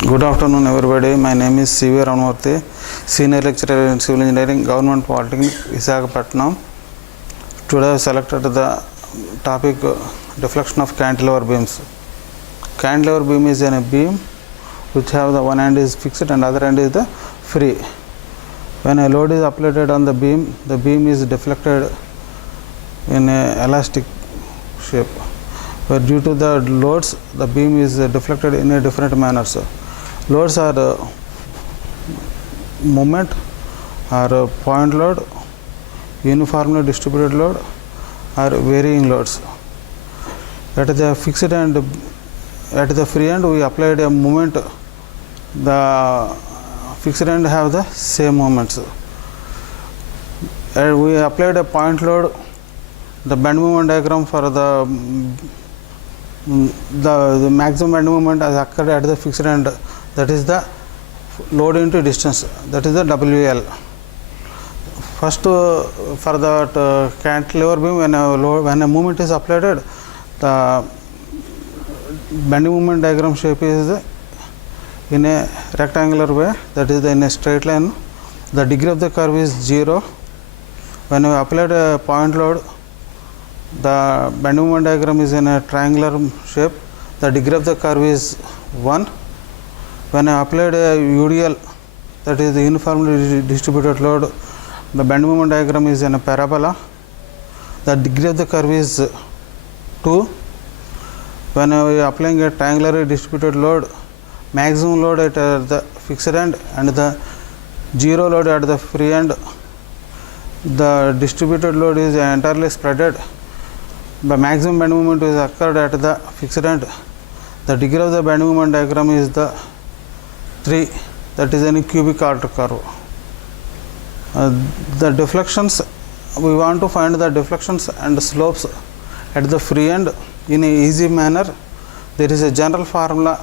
Good afternoon, everybody. My name is C.V. Ramamurthy, Senior Lecturer in Civil Engineering, Government Polytechnic, Visakhapatnam. Today I selected the topic deflection of cantilever beams. Cantilever beam is a beam which have the one end is fixed and other end is the free. When a load is applied on the beam is deflected in a elastic shape. But due to the loads, the beam is deflected in a different manner. So, loads are moment or point load, uniformly distributed load or varying loads. At the fixed end, at the free end, we applied a moment. The fixed end have the same moments. And we applied a point load. The bend moment diagram for the maximum bend moment has occurred at the fixed end, that is the load into distance, that is the WL. First, for the cantilever beam, when a moment is applied, the bending moment diagram shape is in a rectangular way, that is in a straight line. The degree of the curve is 0. When we applied a point load, the bending moment diagram is in a triangular shape. The degree of the curve is 1. When I applied a UDL, that is the uniformly distributed load, the bending moment diagram is in a parabola. The degree of the curve is 2. When we are applying a triangularly distributed load, maximum load at the fixed end and the zero load at the free end, the distributed load is entirely spreaded. The maximum bend moment is occurred at the fixed end. The degree of the bend moment diagram is the 3, that is any cubic order curve. The deflections, we want to find the deflections and slopes at the free end in an easy manner. There is a general formula,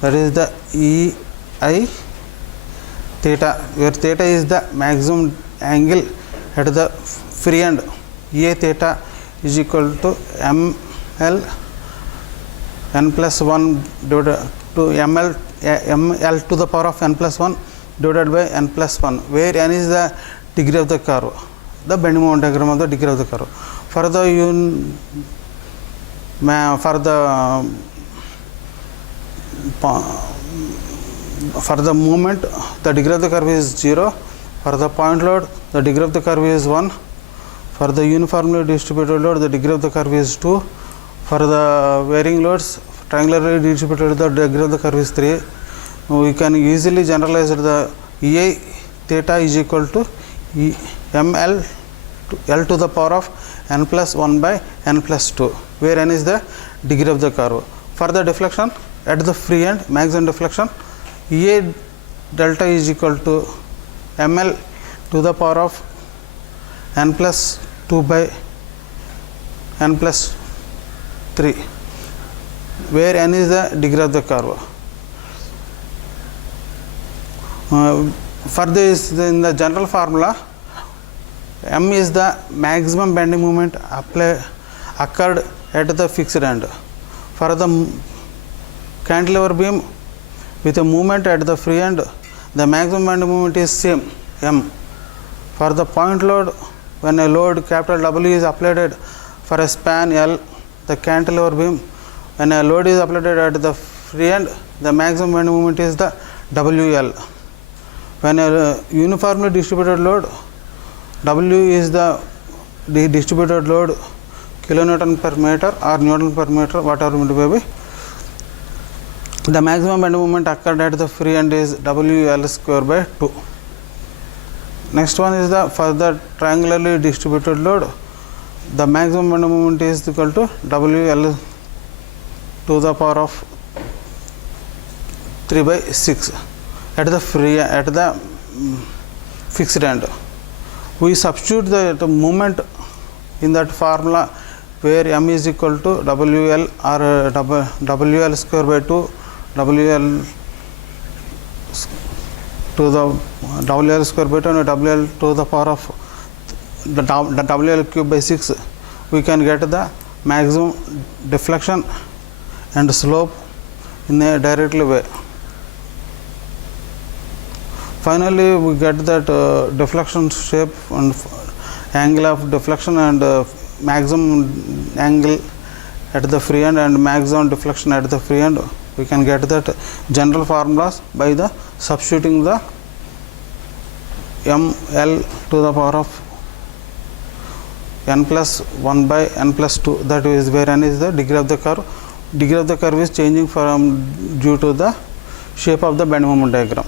that is the EI theta, where theta is the maximum angle at the free end. EI theta is equal to ML n plus 1 divided to ML to the power of n plus 1 divided by n plus 1, where n is the degree of the curve, the bending moment diagram of the degree of the curve. For the moment, the degree of the curve is 0. For the point load, the degree of the curve is 1. For the uniformly distributed load, the degree of the curve is 2. For the varying loads, triangularly distributed, the degree of the curve is 3. We can easily generalize the EI theta is equal to ML L to the power of n plus 1 by n plus 2, where n is the degree of the curve. For the deflection at the free end, maximum deflection, EA delta is equal to ML to the power of n plus 2 by n plus 3, where n is the degree of the curve. For this, in the general formula, M is the maximum bending moment occurred at the fixed end. For the cantilever beam with a movement at the free end, the maximum bending moment is same, M. For the point load, when a load capital W is applied for a span L, the cantilever beam, when a load is applied at the free end, the maximum bending moment is the WL. When a uniformly distributed load, W is the distributed load, kilonewton per meter or newton per meter, whatever it may be. The maximum bend moment occurred at the free end is WL square by 2. Next one is the for the triangularly distributed load, the maximum bend moment is equal to WL to the power of 3 by 6 at the fixed end. We substitute the moment in that formula, where M is equal to WL or WL square by 2, WL to the WL square by 2 and WL to the power of the WL cube by 6. We can get the maximum deflection and slope in a directly way. Finally, we get that deflection shape and angle of deflection and maximum angle at the free end and maximum deflection at the free end. We can get that general formulas by the substituting the ml to the power of n plus 1 by n plus 2, that is where n is the degree of the curve. Degree of the curve is changing from due to the shape of the bend moment diagram.